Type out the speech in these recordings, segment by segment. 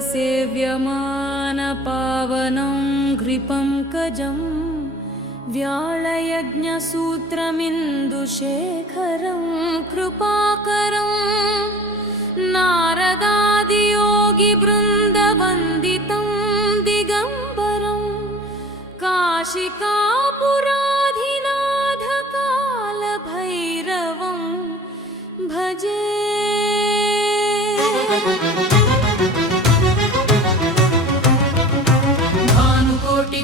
सेव्यमानपावनं घ्रिपङ्कजं व्याळयज्ञसूत्रमिन्दुशेखरं कृपाकरं नारदादियोगिवृन्दवन्दितं दिगम्बरं काशिकापुराधिनाथकालभैरवं भजे।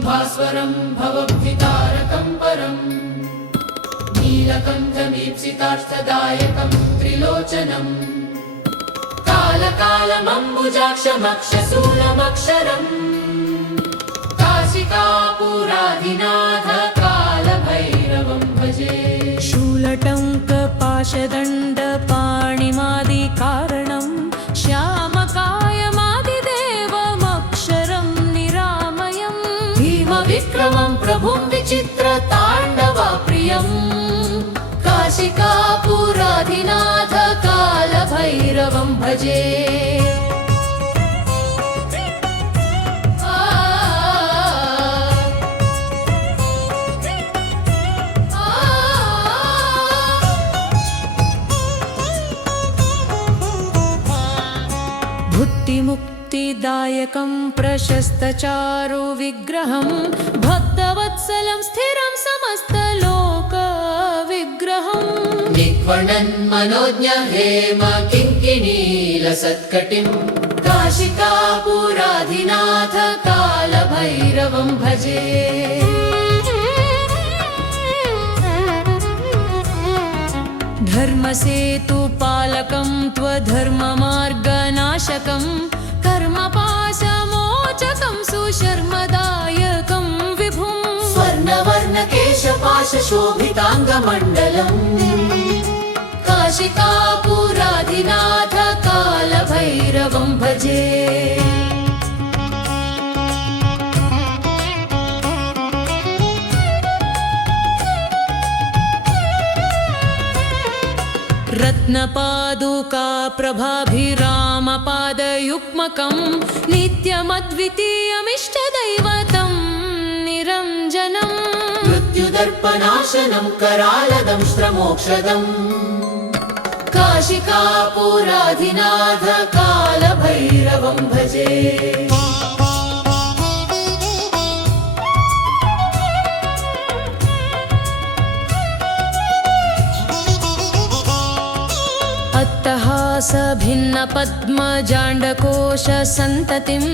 भास्वरं भवभूतितारकं परं नीलकण्ठमीप्सितार्थदायकं त्रिलोचनं कालकालमम्बुजाक्षमक्षशूलमक्षरम् काशिकापुराधिनाथ कालभैरवं भजे। शूलटङ्कपाशदण्डपाणिमादिकारणं श्यामकायमादिदेवमक्षरं निरामयं भीमविक्रमं प्रभुं विचित्रताण्डवप्रियं काशिकापुराधिनाथ कालभैरवं भजे। भुक्तिमुक्तिदायकं प्रशस्तचारुविग्रहं भक्तवत्सलं स्थिरं समस्तलोकविग्रहं निक्वणन्मनोज्ञ हेम किङ्किणीलसत्कटिं काशिकापुराधिनाथ कालभैरवं भजे। धर्मसेतुपालकं त्वधर्ममार्गनाशकं कर्मपाशमोचकं सुशर्मदायकं विभुं स्वर्णवर्णकेशपाशशोभिताङ्गमण्डलम् काशिकापुराधिनाथ कालभैरवं भजे। रत्नपादुका प्रभाभिरामपादयुग्मकं नित्यमद्वितीयमिष्टदैवतं निरञ्जनं मृत्युदर्पनाशनं करालदंष्ट्रमोक्षदम् काशिकापुराधिनाथ कालभैरवं भजे। अट्टहासभिन्नपद्मजाण्डकोशसन्ततिं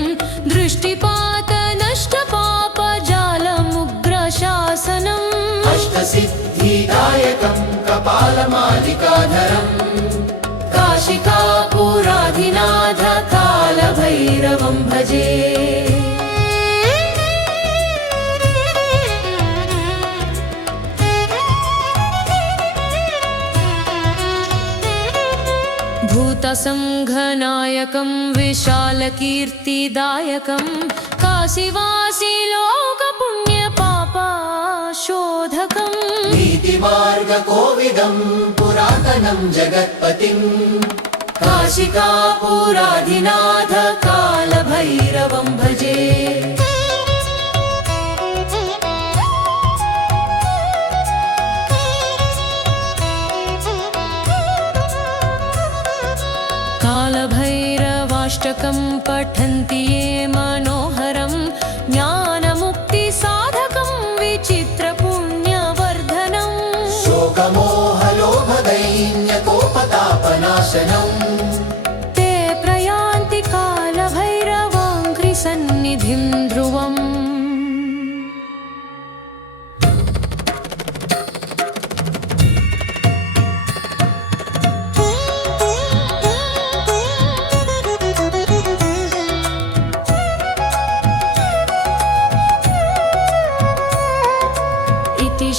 दृष्टिपातनष्टपापजालमुग्रशासनम् अष्टसिद्धिदायकं कपालमालिकाधरं काशिकापुराधिनाथ कालभैरवं भजे। भूतसङ्घनायकं विशालकीर्तिदायकं काशीवासी लोकपुण्यपापशोधकं नीतिमार्गकोविदं पुरातनं जगत्पतिं काशिकापुराधिनाथ कालभैरवं भजे। कालभैरवाष्टकं पठन्ति ये मनोहरं ज्ञानमुक्तिसाधकं विचित्रपुण्यवर्धनं शोकमोहलोभदैन्यकोपतापनाशनं ते प्रयान्ति कालभैरवाङ्घ्रिसन्निधिं ध्रुवम्।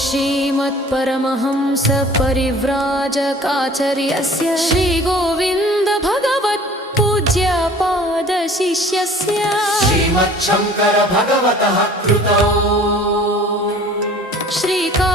श्रीमत्परमहंस परिव्राजकाचार्यस्य श्रीगोविन्द भगवत् पूज्यपादशिष्यस्य श्रीमच्छङ्कर भगवतः कृतौ श्रीका